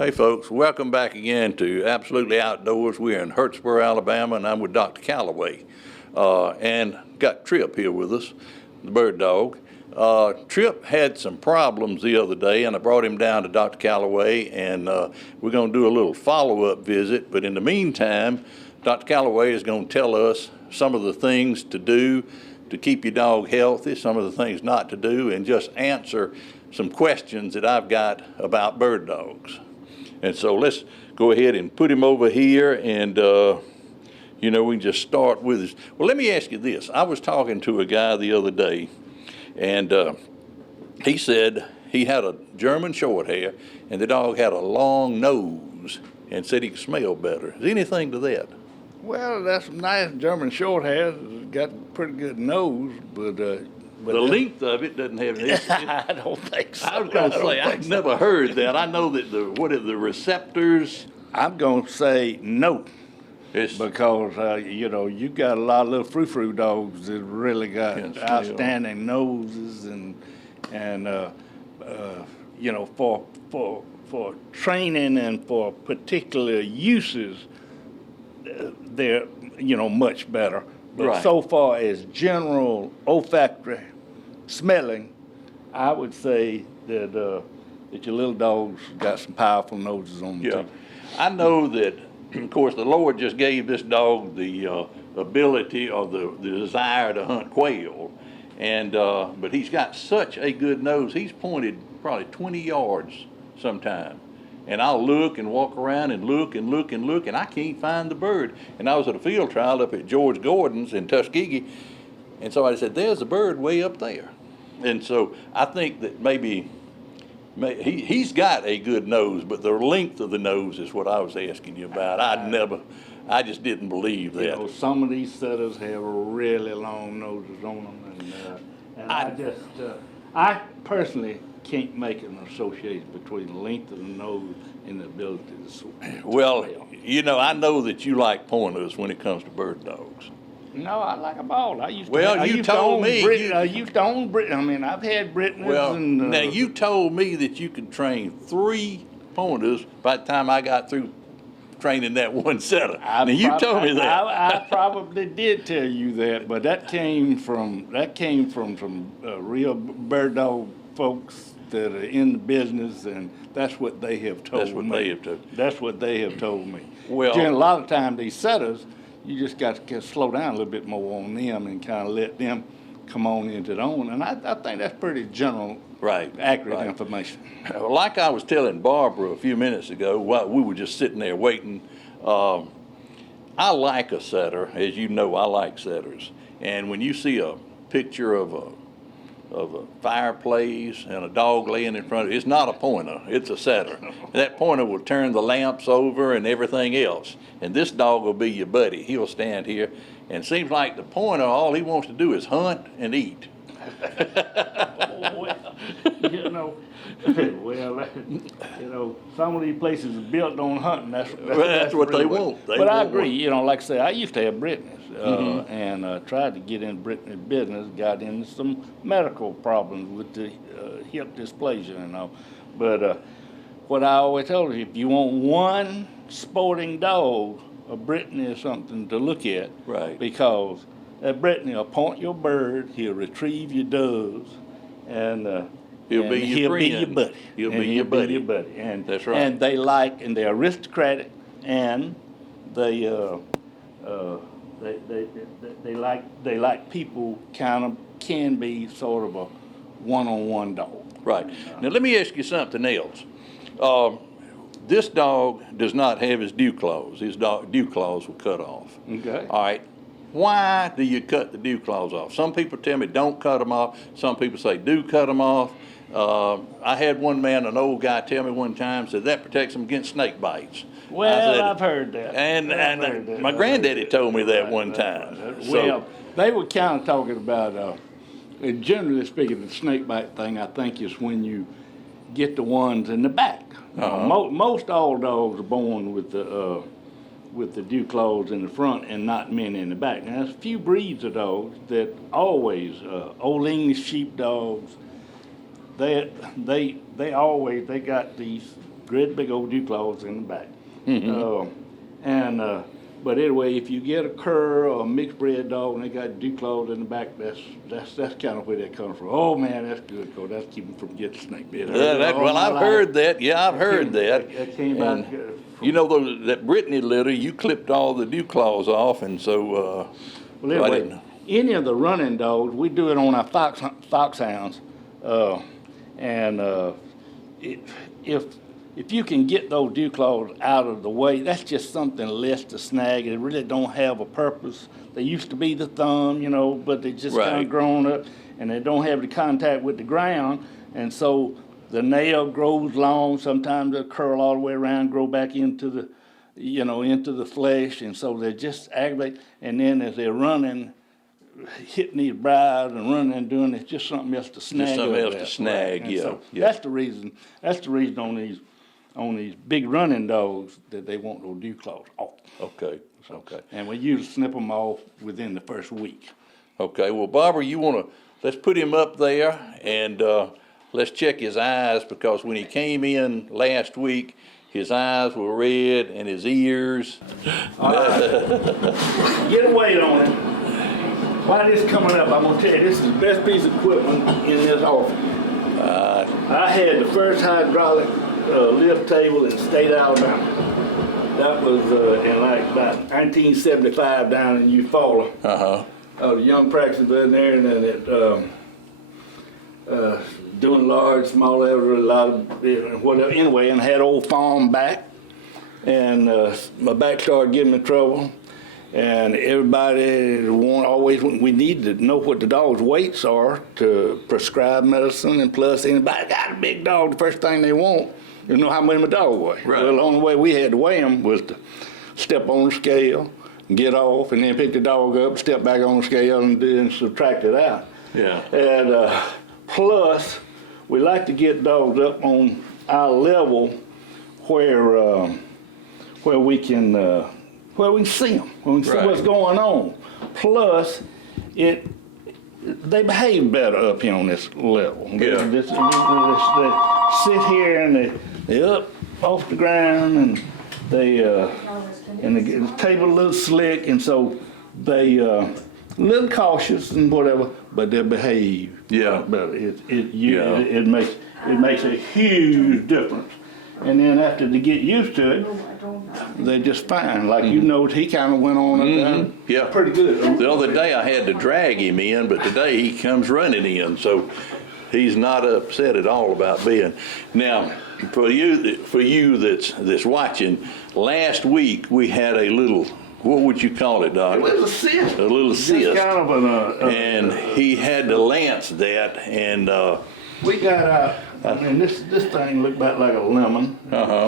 Hey folks, welcome back again to Absolutely Outdoors. We're in Hurtsboro, Alabama, and I'm with Dr. Calloway. And got Trip here with us, the bird dog. Trip had some problems the other day, and I brought him down to Dr. Calloway, and we're going to do a little follow-up visit. But in the meantime, Dr. Calloway is going to tell us some of the things to do to keep your dog healthy, some of the things not to do, and just answer some questions that I've got about bird dogs. And so let's go ahead and put him over here, and we can just start with this. Well, let me ask you this. I was talking to a guy the other day, and he said he had a German short hair, and the dog had a long nose, and said he could smell better. Is there anything to that? Well, that's some nice German short hair. It's got a pretty good nose, but the length of it doesn't have any. I don't think so. I was going to say, I've never heard that. I know that the receptors? I'm going to say no. It's, because, you got a lot of little frou-frou dogs that really got outstanding noses and for training and for particular uses, they're, much better. But right. So far as general olfactory smelling, I would say that your little dogs got some powerful noses on them. Yeah. Too. I know that, of course, the Lord just gave this dog the ability or the desire to hunt quail, and but he's got such a good nose. He's pointed probably 20 yards sometime. And I'll look and walk around and look and look and look, and I can't find the bird. And I was at a field trial up at George Gordon's in Tuskegee, and somebody said, there's a bird way up there. And so I think that maybe he's got a good nose, but the length of the nose is what I was asking you about. I just didn't believe that. Some of these setters have really long noses on them, and I personally can't make an association between the length of the nose and the ability to swim. Well, I know that you like pointers when it comes to bird dogs. No, I like them all. I used to own Brittany. I mean, I've had Brittany's. Well, now you told me that you could train 3 pointers by the time I got through training that one setter. You told me that. I probably did tell you that, but that came from some real bird dog folks that are in the business, and that's what they have told me. That's what they have told me. Well, a lot of times these setters, you just got to slow down a little bit more on them and kind of let them come on into their own. And I think that's pretty general, accurate information. Like I was telling Barbara a few minutes ago, while we were just sitting there waiting, I like a setter. As you know, I like setters. And when you see a picture of a fireplace and a dog laying in front of it, it's not a pointer, it's a setter. That pointer will turn the lamps over and everything else. And this dog will be your buddy. He'll stand here, and it seems like the pointer, all he wants to do is hunt and eat. Some of these places are built on hunting. That's what they want. But I agree. Like I say, I used to have Brittany's, and tried to get in Brittany's business. Got into some medical problems with the hip dysplasia, But what I always told you, if you want one sporting dog, a Brittany is something to look at. Right. Because that Brittany will point your bird, he'll retrieve your doves, and He'll be your buddy. He'll be your buddy. And that's right. And they're aristocratic, and they like people can be sort of a one-on-one dog. Right. Now let me ask you something else. This dog does not have his dew claws. His dew claws were cut off. Okay. All right. Why do you cut the dew claws off? Some people tell me don't cut them off. Some people say do cut them off. I had one man, an old guy, tell me one time, said that protects them against snake bites. Well, I've heard that. And my granddaddy told me that one time. Well, they were kind of talking about, generally speaking, the snake bite thing, I think, is when you get the ones in the back. Most all dogs are born with the dew claws in the front and not many in the back. Now, there's a few breeds of dogs that always, old English sheepdogs, they got these great big old dew claws in the back. But anyway, if you get a cur or a mixed bred dog and they got dew claws in the back, that's kind of where that comes from. Oh man, that's good, cause that's keeping from getting snake bit. Well, I've heard that. Yeah, I've heard that. That came out. You know, that Brittany litter, you clipped all the dew claws off, and so, Well, anyway, any of the running dogs, we do it on our foxhounds, if you can get those dew claws out of the way, that's just something less to snag. It really don't have a purpose. They used to be the thumb, you know, but they just kind of grown up, and they don't have the contact with the ground, and so the nail grows long. Sometimes they'll curl all the way around, grow back into the, into the flesh, and so they just aggravate. And then as they're running, hitting these briars and running and doing, it's just something else to snag. Just something else to snag, right? yeah. So yeah. That's the reason. That's the reason on these big running dogs that they want those dew claws off. Okay. Okay. And we usually snip them off within the first week. Okay. Well, Barbara, let's put him up there and let's check his eyes, because when he came in last week, his eyes were red and his ears. Get a weight on it. While this coming up, I'm gonna tell you, this is the best piece of equipment in this office. I had the first hydraulic lift table in the state of Alabama. That was in like about 1975 down in Eufaula. The young practice veterinarian, and doing large, small, a lot of whatever. Anyway, and had old farm back, and my back started giving me trouble. And everybody we need to know what the dog's weights are to prescribe medicine, and plus anybody got a big dog, the first thing they want is know how much my dog weighs. Right. Well, the only way we had to weigh him was to step on the scale, get off, and then pick the dog up, step back on the scale, and then subtract it out. Yeah. And plus, we like to get dogs up on our level where we can see them, where we can see what's going on. Plus, they behave better up here on this level. Yeah. They sit here and they up off the ground, and the table a little slick, and so they a little cautious and whatever, but they behave better. It makes a huge difference. And then after they get used to it, they're just fine. Like he kind of went on up there. Pretty good. The other day I had to drag him in, but today he comes running in, so he's not upset at all about being. Now, for you that's watching, last week we had a little, what would you call it, Doc? It was a cyst. A little cyst. Kind of and he had to lance that, and we got out. This thing looked about like a lemon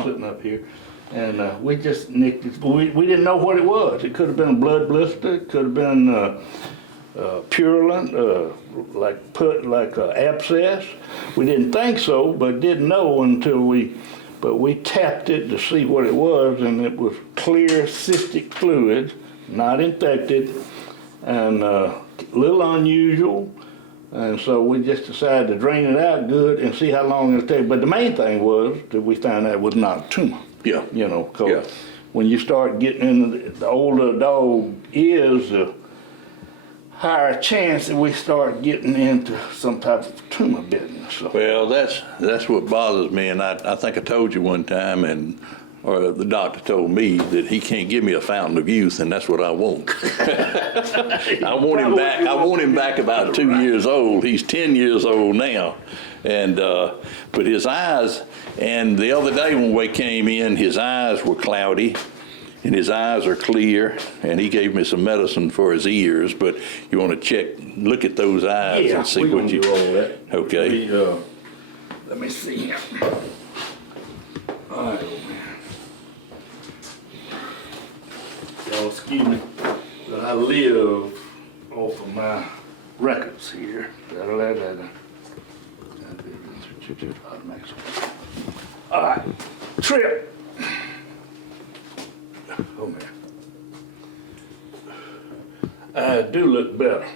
sitting up here, and we just nicked it. We didn't know what it was. It could have been a blood blister. It could have been purulent, like abscess. We didn't think so, but didn't know until we tapped it to see what it was, and it was clear cystic fluid, not infected, and a little unusual. And so we just decided to drain it out good and see how long it'll take. But the main thing was that we found out it was not a tumor. Yeah. Because when you start getting into the older a dog is, the higher chance that we start getting into some type of tumor business. So. Well, that's what bothers me, and I think I told you one time, or the doctor told me that he can't give me a fountain of youth, and that's what I want. I want him back. I want him back about 2 years old. He's 10 years old now, and but his eyes. And the other day when we came in, his eyes were cloudy, and his eyes are clear. And he gave me some medicine for his ears. But you want to look at those eyes and see what you. Do all that. Okay. Let me see. All right. Y'all excuse me, but I live off of my records here. All right, Trip. Oh man, I do look better.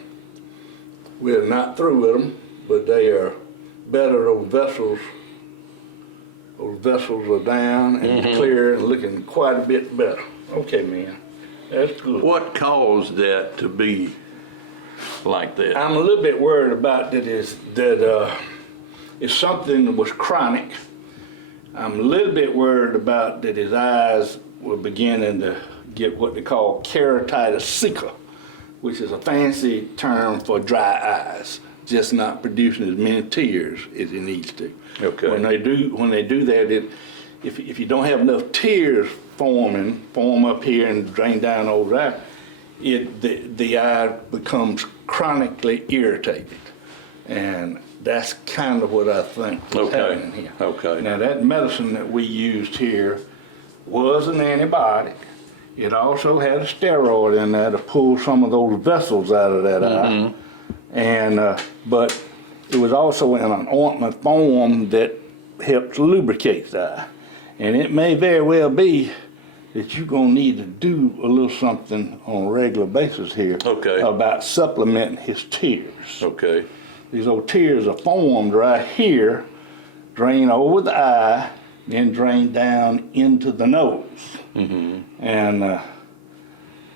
We're not through with them, but they are better. Those vessels Those vessels are down and clear and looking quite a bit better. Okay, man, that's good. What caused that to be like that? I'm a little bit worried about that it's something that was chronic. I'm a little bit worried about that his eyes were beginning to get what they call keratitis sicca, which is a fancy term for dry eyes, just not producing as many tears as it needs to. Okay. When they do that, if you don't have enough tears form up here and drain down over there, the eye becomes chronically irritated, and that's kind of what I think was happening here. Okay. Now that medicine that we used here was an antibiotic. It also had a steroid in there to pull some of those vessels out of that eye, and but it was also in an ointment form that helps lubricate the eye, and it may very well be that you're gonna need to do a little something on a regular basis here about supplementing his tears. Okay. These old tears are formed right here, drain over the eye, then drain down into the nose. And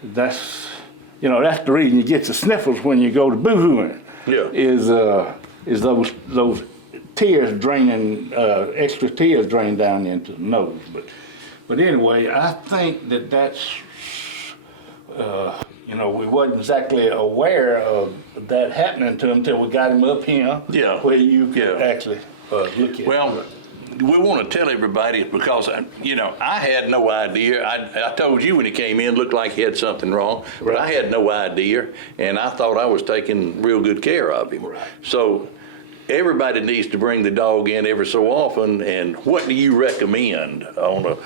that's the reason you get the sniffles when you go to boo-hooing. Yeah. Is those tears draining, extra tears drain down into the nose. But anyway, I think that's, we wasn't exactly aware of that happening to him until we got him up here. Yeah. Where you could actually look at Well, we want to tell everybody because, I had no idea. I told you when he came in, looked like he had something wrong, but I had no idea, and I thought I was taking real good care of him. Right. So everybody needs to bring the dog in every so often, and what do you recommend on a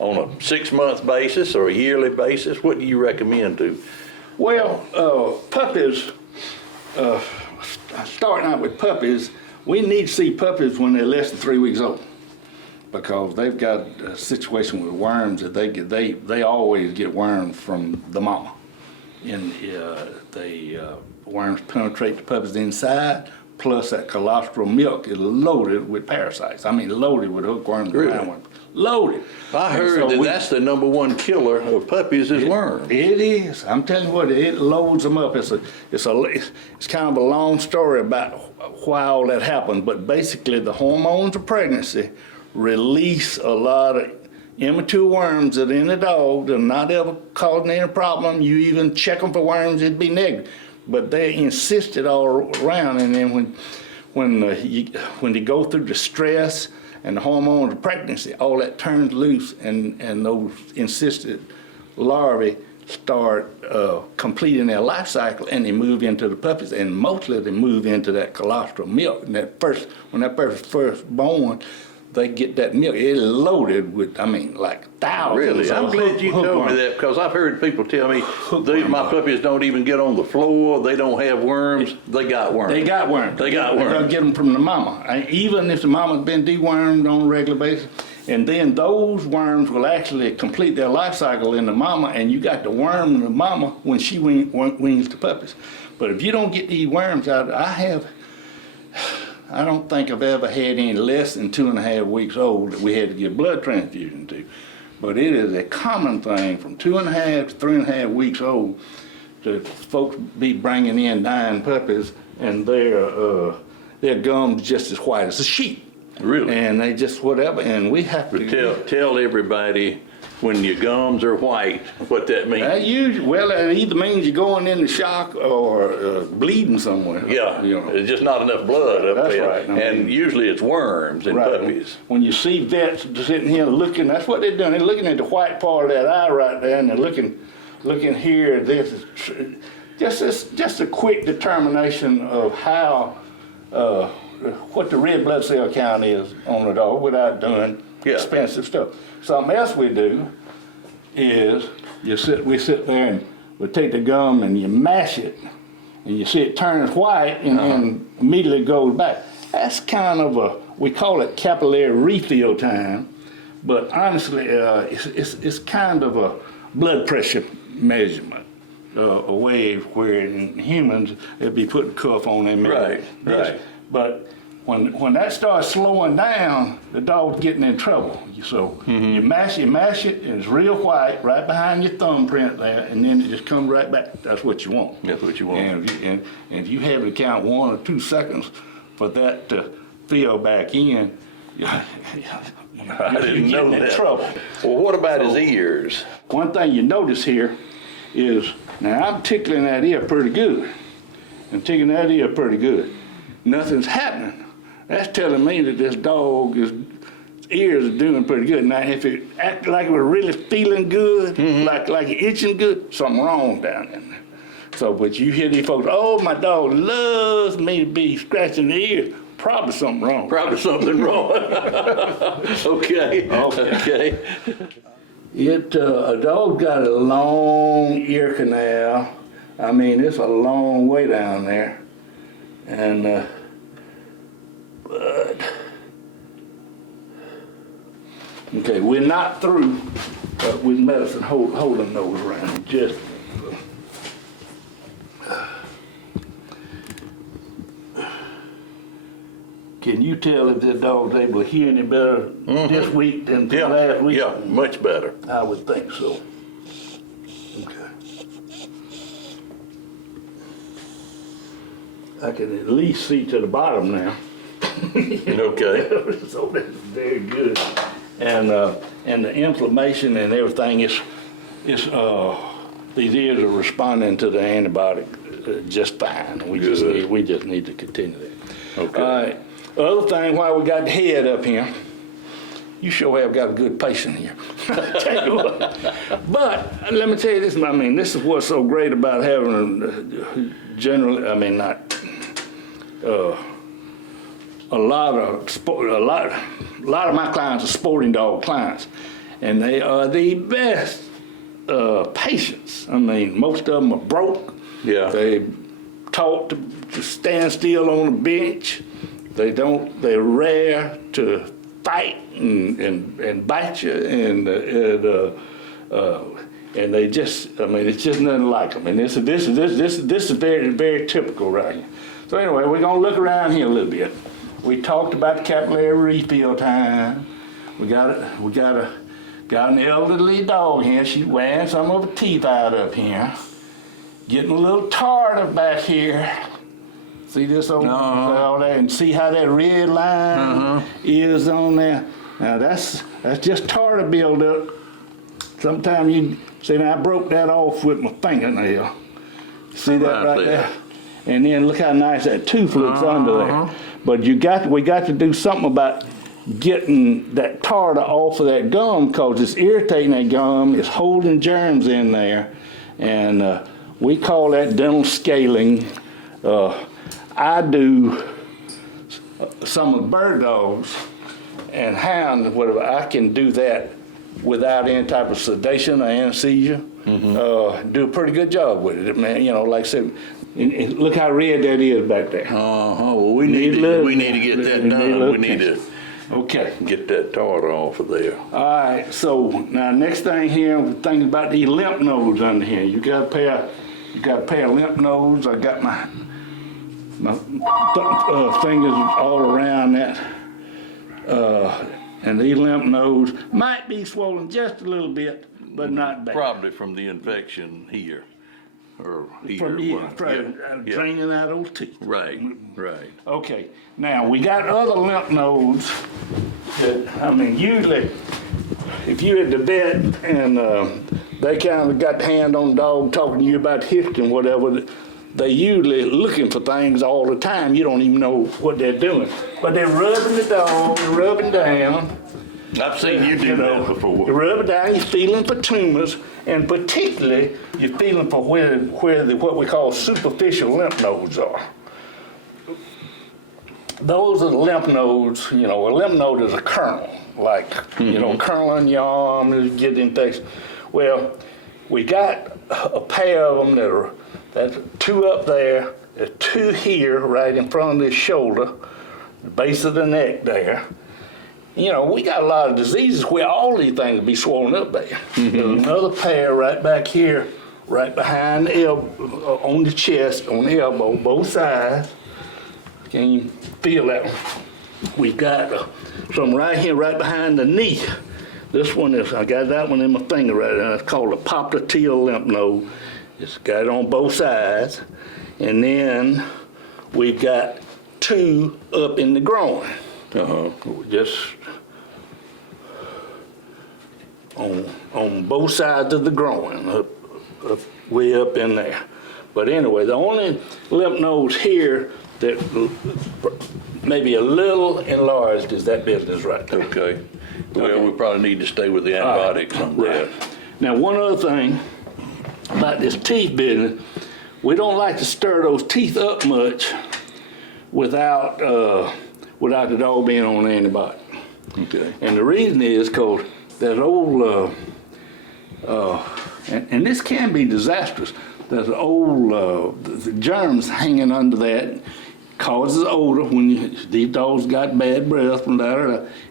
6-month basis or a yearly basis? What do you recommend to? Well, puppies, starting out with puppies, we need to see puppies when they're less than 3 weeks old, because they've got a situation with worms that they always get worms from the mama, and worms penetrate the puppies inside. Plus, that colostrum milk is loaded with parasites. I mean, loaded with hookworms, roundworms. Loaded. I heard that's the number one killer of puppies is worms. It is. I'm telling you what, it loads them up. It's kind of a long story about why all that happened, but basically the hormones of pregnancy release a lot of immature worms that are in the dog that are not ever causing any problem. You even check them for worms, it'd be negative. But they insisted all around, and then when they go through the stress and the hormones of pregnancy, all that turns loose, and those insisted larvae start completing their life cycle, and they move into the puppies, and mostly they move into that colostrum milk. And when that puppy's first born, they get that milk. It's loaded with, like thousands. Really? I'm glad you told me that, because I've heard people tell me my puppies don't even get on the floor. They don't have worms. They got worms. They got worms. They got worms. They'll get them from the mama. Even if the mama's been dewormed on a regular basis. And then those worms will actually complete their life cycle in the mama, and you got the worm in the mama when she weans the puppies. But if you don't get these worms out, I don't think I've ever had any less than 2.5 weeks old that we had to give blood transfusion to. But it is a common thing from 2.5 to 3.5 weeks old to folks be bringing in dying puppies, and their gums just as white as a sheet. Really? And they just whatever, and we have to tell everybody when your gums are white what that means. That either means you're going into shock or bleeding somewhere. Yeah, There's just not enough blood up there. That's right. And usually it's worms in puppies. When you see vets sitting here looking, that's what they're doing. They're looking at the white part of that eye right there, and they're looking here. This is just a quick determination of how what the red blood cell count is on the dog without doing expensive stuff. Something else we do is we sit there and we take the gum and you mash it, and you see it turns white and then immediately goes back. That's kind of we call it capillary refill time, but honestly it's kind of a blood pressure measurement, a way where in humans it'd be putting cuff on them. Right. But when that starts slowing down, the dog's getting in trouble. So you mash it, and it's real white right behind your thumbprint there, and then it just comes right back. That's what you want. That's what you want. And if you have to count 1 or 2 seconds for that to fill back in, I didn't know getting in that. trouble. Well, what about his ears? One thing you notice here is, now I'm tickling that ear pretty good. I'm tickling that ear pretty good. Nothing's happening. That's telling me that this dog ears are doing pretty good. Now, if it acted like it was really feeling good, like it itching good, something wrong down in there. So, but you hear these folks, oh, my dog loves me to be scratching the ear. Probably something wrong. Probably something wrong. Okay. Okay. A dog got a long ear canal. I mean, it's a long way down there. And, but, okay, we're not through with medicine. Hold them nose around. Just. Can you tell if this dog's able to hear any better this week than last week? Yeah, much better. I would think so. Okay. I can at least see to the bottom now. Okay. So that's very good. And the inflammation and everything is these ears are responding to the antibiotic just fine. We just need to continue that. Okay. All right. Other thing, while we got the head up here, you sure have got a good patient here. I tell you what. But let me tell you this. I mean, this is what's so great about having a lot of my clients are sporting dog clients, and they are the best patients. I mean, most of them are broke. Yeah. They taught to stand still on a bench. They're rare to fight and bite you, and they just, I mean, it's just nothing like them. And this is very, very typical right here. So anyway, we're gonna look around here a little bit. We talked about the capillary refill time. We got an elderly dog here. She's wearing some of her teeth out up here. Getting a little tired back here. See this over there, and see how that red line is on there. Now that's just tartar buildup. Sometimes you see, now I broke that off with my fingernail. See that right there? And then look how nice that tooth looks under there. But we got to do something about getting that tartar off of that gum, because it's irritating that gum. It's holding germs in there, and we call that dental scaling. I do some of the bird dogs and hounds, whatever. I can do that without any type of sedation or anesthesia. Do a pretty good job with it, man. You know, like I said, and look how red that is back there. Well, we need to get that done. We need to get that tartar off of there. All right. So now, next thing here, we're thinking about these lymph nodes under here. You got a pair of lymph nodes. I got my fingers all around that, and these lymph nodes might be swollen just a little bit, but not bad. Probably from the infection here, or here. From draining out those teeth. Right. Okay, now we got other lymph nodes that, I mean, usually if you're at the vet and they kind of got the hand on the dog talking to you about history and whatever, they usually looking for things all the time. You don't even know what they're doing. But they're rubbing the dog, they're rubbing down. I've seen you do that before. You rub it down, you're feeling for tumors, and particularly you're feeling for where what we call superficial lymph nodes are. Those are the lymph nodes. You know, a lymph node is a kernel, like, you know, kernel in your arm, you get the infection. Well, we got a pair of them that's 2 up there, there's 2 here, right in front of the shoulder, the base of the neck there. You know, we got a lot of diseases where all these things will be swollen up there. There's another pair right back here, right behind the elbow, on the chest, on the elbow, both sides. Can't even feel that one. We got some right here, right behind the knee. This one is, I got that one in my finger right now. It's called a popliteal lymph node. It's got it on both sides. And then we've got 2 up in the groin. Just on both sides of the groin, up way up in there. But anyway, the only lymph nodes here that maybe a little enlarged is that business right there. Okay. Well, we probably need to stay with the antibiotics on that. Now, one other thing about this teeth business, we don't like to stir those teeth up much without the dog being on antibiotic. Okay. And the reason is because that old, and this can be disastrous, there's old the germs hanging under that causes odor when these dogs got bad breath and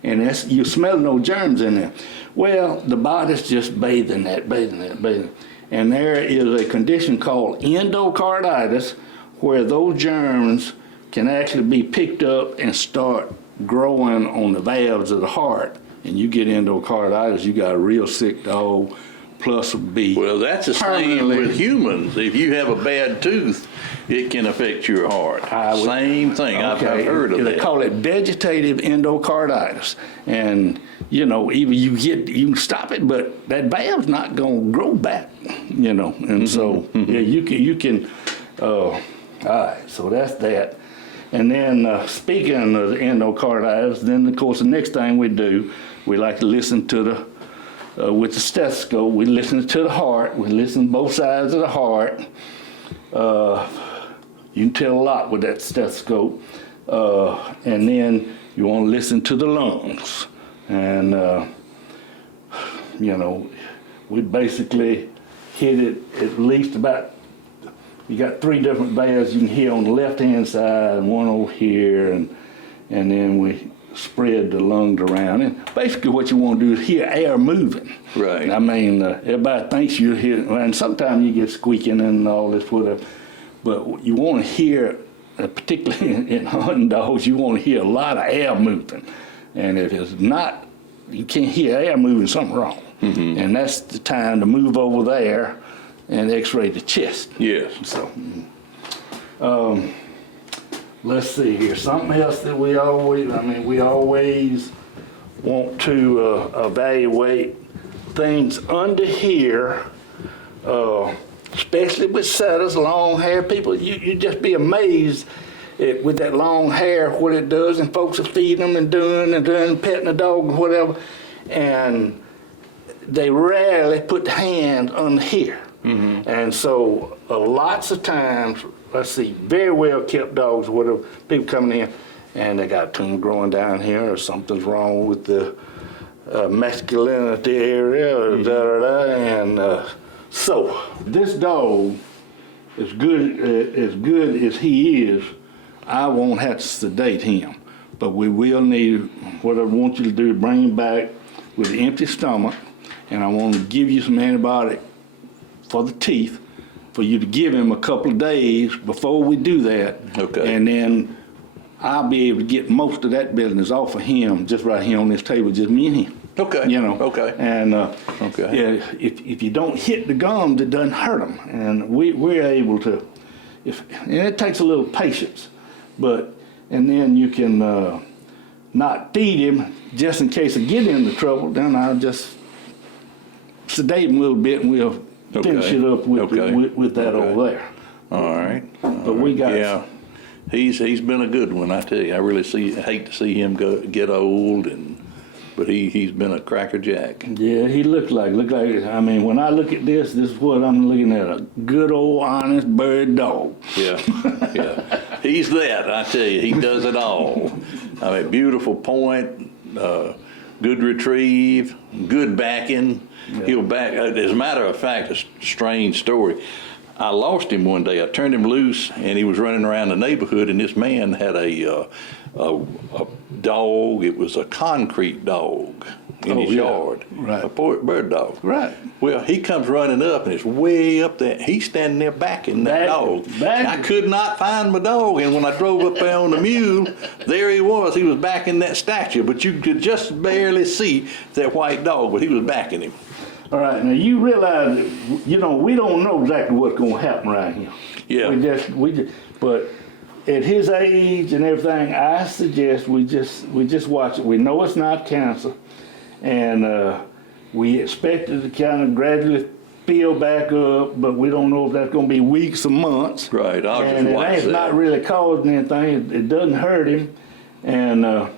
and that's, you're smelling those germs in there. Well, the body's just bathing that. And there is a condition called endocarditis where those germs can actually be picked up and start growing on the valves of the heart. And you get endocarditis, you got a real sick dog, plus be Well, that's the same with humans. If you have a bad tooth, it can affect your heart. Same thing. I've heard of that. They call it vegetative endocarditis. And, you know, even you can stop it, but that valve's not going to grow back, you know. And so, yeah, you can, all right, so that's that. And then speaking of the endocarditis, then, of course, the next thing we do, we like to listen to the with the stethoscope, we listen to the heart. We listen to both sides of the heart. You can tell a lot with that stethoscope. And then you want to listen to the lungs. And, you know, we basically hit it at least about, you got 3 different valves you can hear on the left-hand side and 1 over here. And then we spread the lungs around. And basically what you want to do is hear air moving. Right. I mean, everybody thinks you hear, and sometimes you get squeaking and all this, whatever. But you want to hear, particularly in hunting dogs, you want to hear a lot of air moving. And if it's not, you can't hear air moving, something wrong. And that's the time to move over there and x-ray the chest. Yes. So, let's see here. Something else that we always want to evaluate things under here, especially with setters, long hair people. You just be amazed with that long hair, what it does, and folks are feeding them and doing, petting the dog and whatever, and they rarely put the hand under here. And so lots of times, let's see, very well kept dogs, whatever, people coming in and they got a tumor growing down here or something's wrong with the masculinity area or and so this dog, as good as he is, I won't have to sedate him, but we will need, what I want you to do, bring him back with an empty stomach, and I want to give you some antibiotic for the teeth, for you to give him a couple of days before we do that. Okay. And then I'll be able to get most of that business off of him, just right here on this table, just me and him. Okay. You know. Okay. And okay. Yeah, if you don't hit the gums, it doesn't hurt them, and we're able to. And it takes a little patience, and then you can not feed him just in case I get into trouble. Then I'll just sedate him a little bit, and we'll finish it up with that over there. All right. But we got. Yeah, he's been a good one. I tell you, I really hate to see him get old, but he's been a crackerjack. Yeah, he looked like. I mean, when I look at this is what I'm looking at, a good old honest bird dog. Yeah, yeah. He's that. I tell you, he does it all. I mean, beautiful point, good retrieve, good backing. Yeah. He'll back. As a matter of fact, a strange story. I lost him one day. I turned him loose, and he was running around the neighborhood. And this man had a dog. It was a concrete dog, in his yeah. yard. Right. A poor bird dog. Right. Well, he comes running up and it's way up there. He's standing there backing that dog. I could not find my dog, and when I drove up there on the mule, there he was. He was backing that statue, but you could just barely see that white dog, but he was backing him. All right, now you realize, we don't know exactly what's gonna happen right here. Yeah. We just, but at his age and everything, I suggest we just watch it. We know it's not cancer, and we expect it to kind of gradually feel back up, but we don't know if that's gonna be weeks or months. Right, I'll and just watch it's that. not really causing anything. It doesn't hurt him, and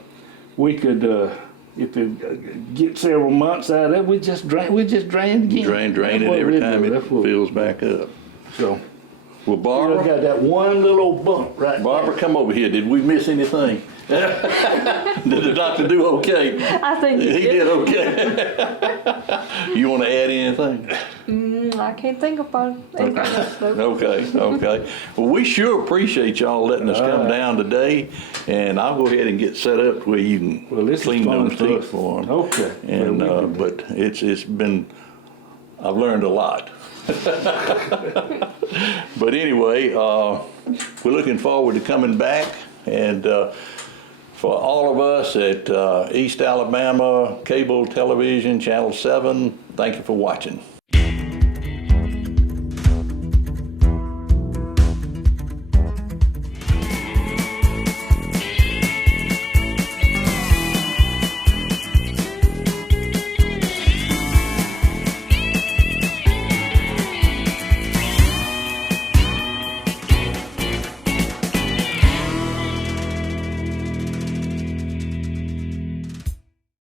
we could. If it get several months out of it, we just drain again. Drain it every time it fills back up. So, Well, we Barbara, got that one little bump right Barbara, come over here. Did we miss anything? Did the doctor do okay? I think He did okay. You want to add anything? I can't think about anything else. though. Okay. Well, we sure appreciate y'all letting us come down today, and I'll go ahead and get set up where you can Well, this is clean fun those stuff. teeth for them. Okay. And Well, we can- but it's been, I've learned a lot. But anyway, we're looking forward to coming back, and for all of us at East Alabama Cable Television, Channel 7, thank you for watching.